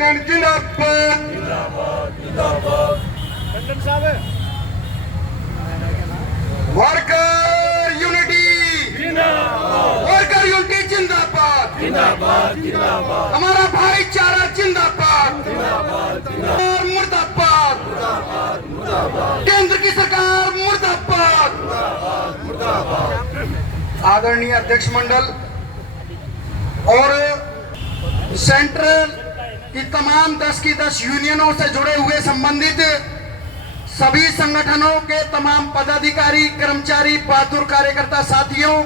Union जिंदाबाद। Worker unity जिंदाबाद। हमारा भाईचारा जिंदाबाद। मुर्दाबाद। केंद्र की सरकार मुर्दाबाद। आदरणीय अध्यक्ष मंडल और सेंट्रल की तमाम 10 की 10 यूनियनों से जुड़े हुए संबंधित सभी संगठनों के तमाम पदाधिकारी, कर्मचारी, बहादुर कार्यकर्ता साथियों,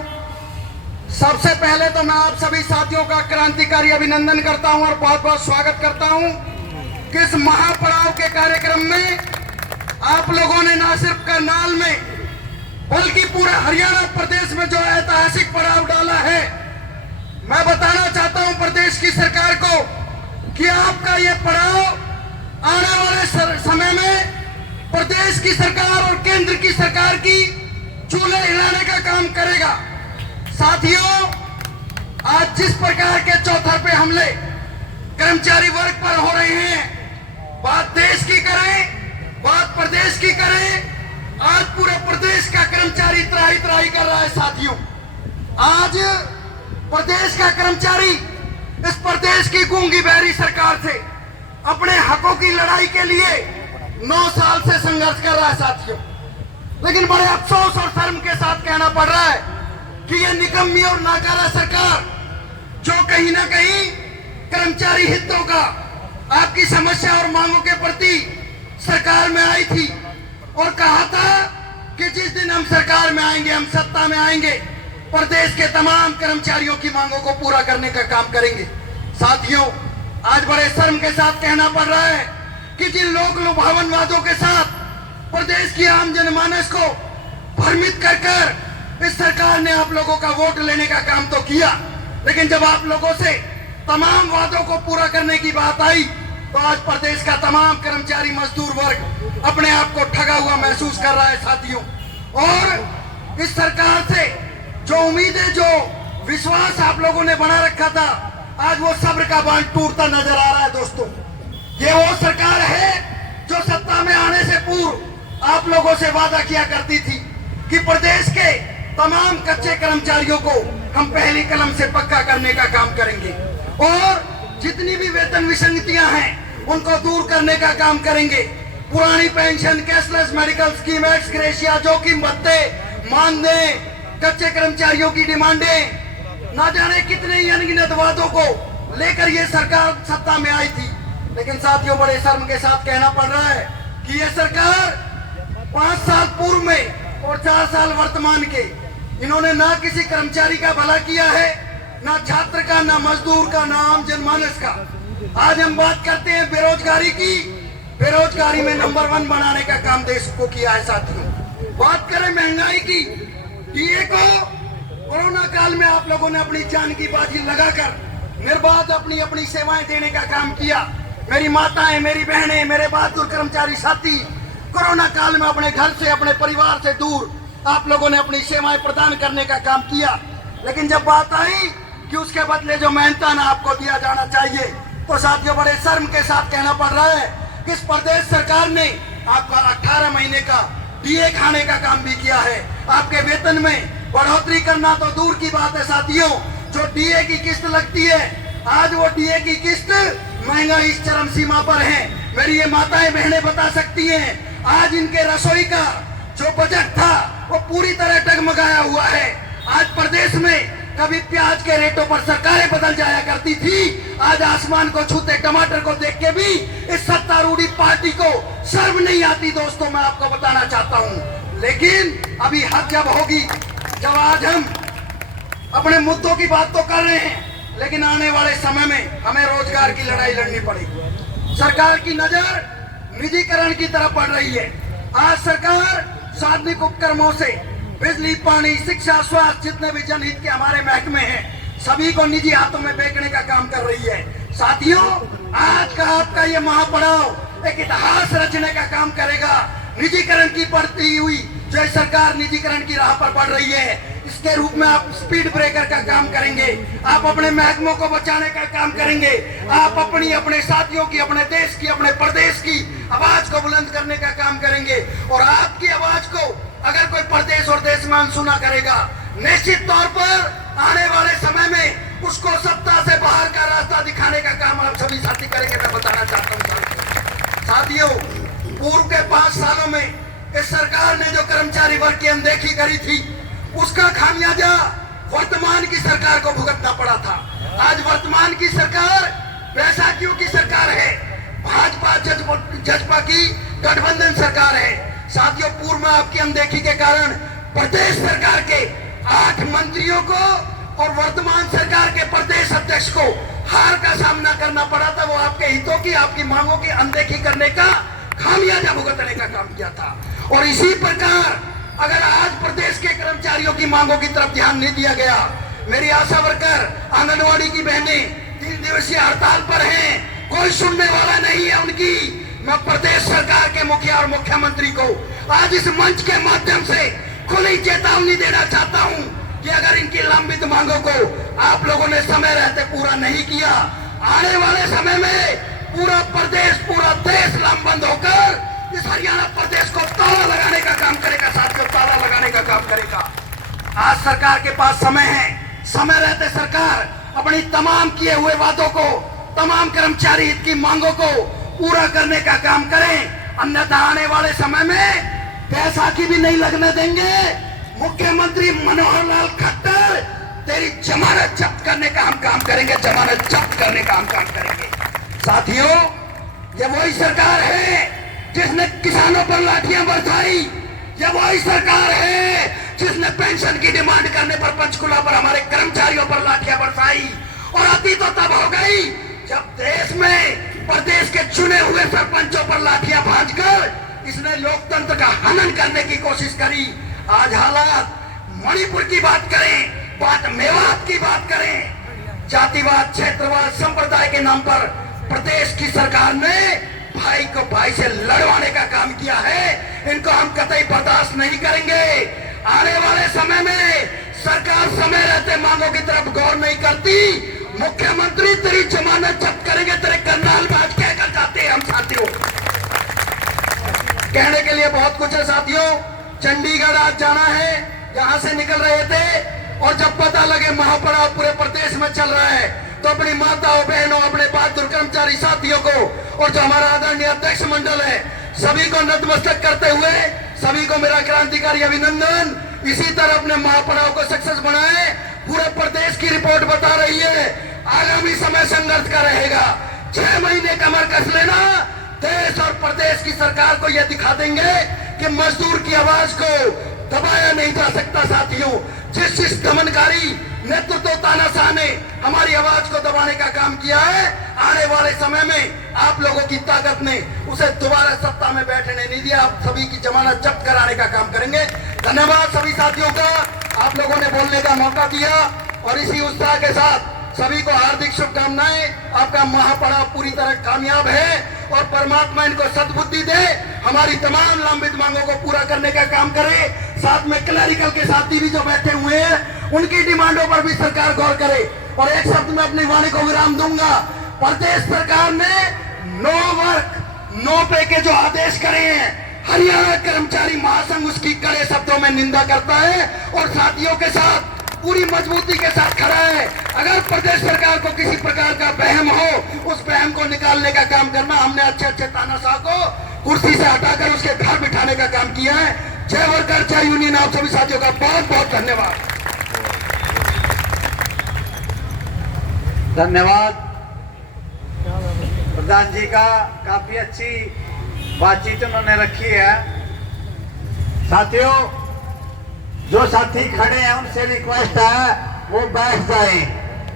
सबसे पहले तो मैं आप सभी साथियों का क्रांतिकारी अभिनंदन करता हूं और बहुत बहुत स्वागत करता हूं कि इस महापड़ाव के कार्यक्रम में आप लोगों ने न सिर्फ करनाल में बल्कि पूरे हरियाणा प्रदेश में जो ऐतिहासिक पड़ाव डाला है। मैं बताना चाहता हूं प्रदेश की सरकार को कि आपका ये पड़ाव आने वाले समय में प्रदेश की सरकार और केंद्र की सरकार की चूल्हे हिलाने का काम करेगा। साथियों, आज जिस प्रकार के चौतरफे हमले कर्मचारी वर्ग पर हो रहे हैं, बात देश की करें, बात प्रदेश की करें, आज पूरे प्रदेश का कर्मचारी त्राही त्राही कर रहा है। साथियों, आज प्रदेश का कर्मचारी इस प्रदेश की गूंगी बहरी सरकार से अपने हकों की लड़ाई के लिए 9 साल से संघर्ष कर रहा है। साथियों, लेकिन बड़े अफसोस और शर्म के साथ कहना पड़ रहा है कि ये निकम्मी और नाकारा सरकार जो कहीं ना कहीं कर्मचारी हितों का, आपकी समस्या और मांगों के प्रति सरकार में आई थी और कहा था कि जिस दिन हम सरकार में आएंगे, हम सत्ता में आएंगे, प्रदेश के तमाम कर्मचारियों की मांगों को पूरा करने का काम करेंगे। साथियों, आज बड़े शर्म के साथ कहना पड़ रहा है कि जिन लोक लुभावन वादों के साथ प्रदेश की आम जनमानस को भ्रमित कर इस सरकार ने आप लोगों का वोट लेने का काम तो किया, लेकिन जब आप लोगों से तमाम वादों को पूरा करने की बात आई तो आज प्रदेश का तमाम कर्मचारी मजदूर वर्ग अपने आप को ठगा हुआ महसूस कर रहा है। साथियों, और इस सरकार से जो उम्मीदें, जो विश्वास आप लोगों ने बना रखा था, आज वो सब्र का बांध टूटता नजर आ रहा है। दोस्तों, ये वो सरकार है जो सत्ता में आने से पूर्व आप लोगों से वादा किया करती थी कि प्रदेश के तमाम कच्चे कर्मचारियों को हम पहली कलम से पक्का करने का काम करेंगे और जितनी भी वेतन विसंगतियां हैं उनको दूर करने का काम करेंगे। पुरानी pension, cashless medical scheme, x gratia, जोखिम भत्ते, मानदेय, कच्चे कर्मचारियों की डिमांडें, ना जाने कितने ही अनगिनत वादों को लेकर ये सरकार सत्ता में आई थी। लेकिन साथियों, बड़े शर्म के साथ कहना पड़ रहा है कि ये सरकार 5 साल पूर्व में और 4 साल वर्तमान के, इन्होंने ना किसी कर्मचारी का भला किया है, ना छात्र का, ना मजदूर का, ना आम जनमानस का। आज हम बात करते हैं बेरोजगारी की। बेरोजगारी में नंबर 1 बनाने का काम देश को किया है। साथियों, बात करें महंगाई की, डीए को कोरोना काल में आप लोगों ने अपनी जान की बाजी लगाकर निर्बाध अपनी सेवाएं देने का काम किया। मेरी माताएं, मेरी बहनें, मेरे बहादुर कर्मचारी साथी कोरोना काल में अपने घर से, अपने परिवार से दूर आप लोगों ने अपनी सेवाएं प्रदान करने का काम किया। लेकिन जब बात आई कि उसके बदले जो मेहनताना आपको दिया जाना चाहिए, तो साथियों, बड़े शर्म के साथ कहना पड़ रहा है कि इस प्रदेश सरकार ने आपका 18 महीने का डीए खाने का काम भी किया है। आपके वेतन में बढ़ोतरी करना तो दूर की बात है। साथियों, जो डीए की किस्त लगती है, आज वो डीए की किस्त महंगाई इस चरम सीमा पर है। मेरी ये माताएं बहनें बता सकती हैं, आज इनके रसोई का जो बजट था वो पूरी तरह डगमगाया हुआ है। आज प्रदेश में कभी प्याज के रेटों पर सरकारें बदल जाया करती थी, आज आसमान को छूते टमाटर को देख के भी इस सत्तारूढ़ी पार्टी को शर्म नहीं आती। दोस्तों, मैं आपको बताना चाहता हूं, लेकिन अभी हद जब होगी, जब आज हम अपने मुद्दों की बात तो कर रहे हैं, लेकिन आने वाले समय में हमें रोजगार की लड़ाई लड़नी पड़ेगी। सरकार की नजर निजीकरण की तरफ बढ़ रही है। आज सरकार सार्वजनिक उपक्रमों से बिजली, पानी, शिक्षा, स्वास्थ्य, जितने भी जनहित के हमारे महकमे हैं, सभी को निजी हाथों में बेचने का काम कर रही है। साथियों, आज का आपका ये महापड़ाव एक इतिहास रचने का काम करेगा। निजीकरण की बढ़ती हुई जो सरकार निजीकरण की राह पर बढ़ रही है, इस उसके रूप में आप स्पीड ब्रेकर का काम करेंगे, आप अपने महकमों को बचाने का काम करेंगे, आप अपनी अपने साथियों की, अपने देश की, अपने प्रदेश की आवाज को बुलंद करने का काम करेंगे। और आपकी आवाज को अगर कोई प्रदेश और देश में अनसुना करेगा, निश्चित तौर पर आने वाले समय में उसको सत्ता से बाहर का रास्ता दिखाने का काम आप सभी साथी करेंगे। मैं बताना चाहता हूँ साथियों, पूर्व के 5 सालों में इस सरकार ने जो कर्मचारी वर्ग की अनदेखी करी थी, उसका खामियाजा वर्तमान की सरकार को भुगतना पड़ा था। आज वर्तमान की सरकार बैसाखियों की सरकार है, भाजपा जजपा की गठबंधन सरकार है। साथियों, पूर्व में आपकी अनदेखी के कारण प्रदेश सरकार के 8 मंत्रियों को और वर्तमान सरकार के प्रदेश अध्यक्ष को हार का सामना करना पड़ा था। वो आपके हितों की, आपकी मांगों की अनदेखी करने का खामियाजा भुगतने का काम किया था। और इसी प्रकार अगर आज प्रदेश के कर्मचारियों की मांगों की तरफ ध्यान नहीं दिया गया, मेरी आशा वर्कर, आंगनवाड़ी की बहनें 3 दिवसीय हड़ताल पर हैं, कोई सुनने वाला नहीं है उनकी। मैं प्रदेश सरकार के मुखिया और मुख्यमंत्री को आज इस मंच के माध्यम से खुली चेतावनी देना चाहता हूं कि अगर इनकी लंबित मांगों को आप लोगों ने समय रहते पूरा नहीं किया, आने वाले समय में पूरा प्रदेश, पूरा देश लामबंद होकर इस हरियाणा प्रदेश को ताला लगाने का काम करेगा। साथियों, ताला लगाने का काम करेगा। आज सरकार के पास समय है, समय रहते सरकार अपनी तमाम किए हुए वादों को, तमाम कर्मचारी हित की मांगों को पूरा करने का काम करें, अन्यथा आने वाले समय में बैसाखी भी नहीं लगने देंगे। मुख्यमंत्री मनोहर लाल खट्टर, तेरी जमानत जब्त करने का हम काम करेंगे, जमानत जब्त करने का हम काम करेंगे। साथियों, ये वही सरकार है जिसने किसानों पर लाठियां बरसाई, ये वही सरकार है जिसने पेंशन की डिमांड करने पर पंचकुला पर हमारे कर्मचारियों पर लाठियां बरसाई। और अति तो तब हो गई जब देश में प्रदेश के चुने हुए सरपंचों पर लाठियां भांजकर इसने लोकतंत्र का हनन करने की कोशिश करी। आज हालात मणिपुर की बात करें, बात मेवात की बात करें, जातिवाद, क्षेत्रवाद, संप्रदाय के नाम पर प्रदेश की सरकार ने भाई को भाई से लड़वाने का काम किया है। इनको हम कतई बर्दाश्त नहीं करेंगे। आने वाले समय में सरकार समय रहते मांगों की तरफ गौर नहीं करती। मुख्यमंत्री, तेरी जमानत जब्त करेंगे, तेरे करनाल में आज कहकर जाते हैं हम साथियों। कहने के लिए बहुत कुछ है साथियों। चंडीगढ़ आज जाना है, यहां से निकल रहे थे और जब पता लगे महापड़ाव पूरे प्रदेश में चल रहा है तो अपनी माताओं, बहनों, अपने बहादुर कर्मचारी साथियों को और जो हमारा आदरणीय अध्यक्ष मंडल है, सभी को नतमस्तक करते हुए सभी को मेरा क्रांतिकारी अभिनंदन। इसी तरह अपने महापड़ाव को सक्सेस बनाए। पूरे प्रदेश की रिपोर्ट बता रही है आगामी समय संघर्ष का रहेगा। 6 महीने कमर कस लेना, देश और प्रदेश की सरकार को यह दिखा देंगे कि मजदूर की आवाज को दबाया नहीं जा सकता। साथियों, जिस दमनकारी नेतृत्व तानाशाह ने हमारी आवाज को दबाने का काम किया है, आने वाले समय में आप लोगों की ताकत ने उसे दोबारा सत्ता में बैठने नहीं दिया। आप सभी की जमानत जब्त कराने का काम करेंगे। धन्यवाद सभी साथियों का, आप लोगों ने बोलने का मौका दिया और इसी उत्साह के साथ सभी को हार्दिक शुभकामनाएं। आपका महापड़ाव पूरी तरह कामयाब है और परमात्मा इनको सद्बुद्धि दे, हमारी तमाम लंबित मांगों को पूरा करने का काम करे। साथ में क्लरिकल के साथी भी जो बैठे हुए हैं, उनकी डिमांडों पर भी सरकार गौर करे। और एक शब्द में अपनी वाणी को विराम दूंगा, प्रदेश सरकार ने नो वर्क नो पे के जो आदेश करे हैं, हरियाणा कर्मचारी महासंघ उसकी कड़े शब्दों में निंदा करता है और साथियों के साथ पूरी मजबूती के साथ खड़ा है। अगर प्रदेश सरकार को किसी प्रकार का वहम हो, उस वहम को निकालने का काम करना। हमने अच्छे तानाशाह को कुर्सी से हटाकर उसके घर बिठाने का काम किया है। जय वर्कर, जय यूनियन। आप सभी साथियों का बहुत बहुत धन्यवाद। धन्यवाद प्रधान जी का, काफी अच्छी बातचीत उन्होंने रखी है। साथियों, जो साथी खड़े हैं उनसे रिक्वेस्ट है वो बैठ जाएं।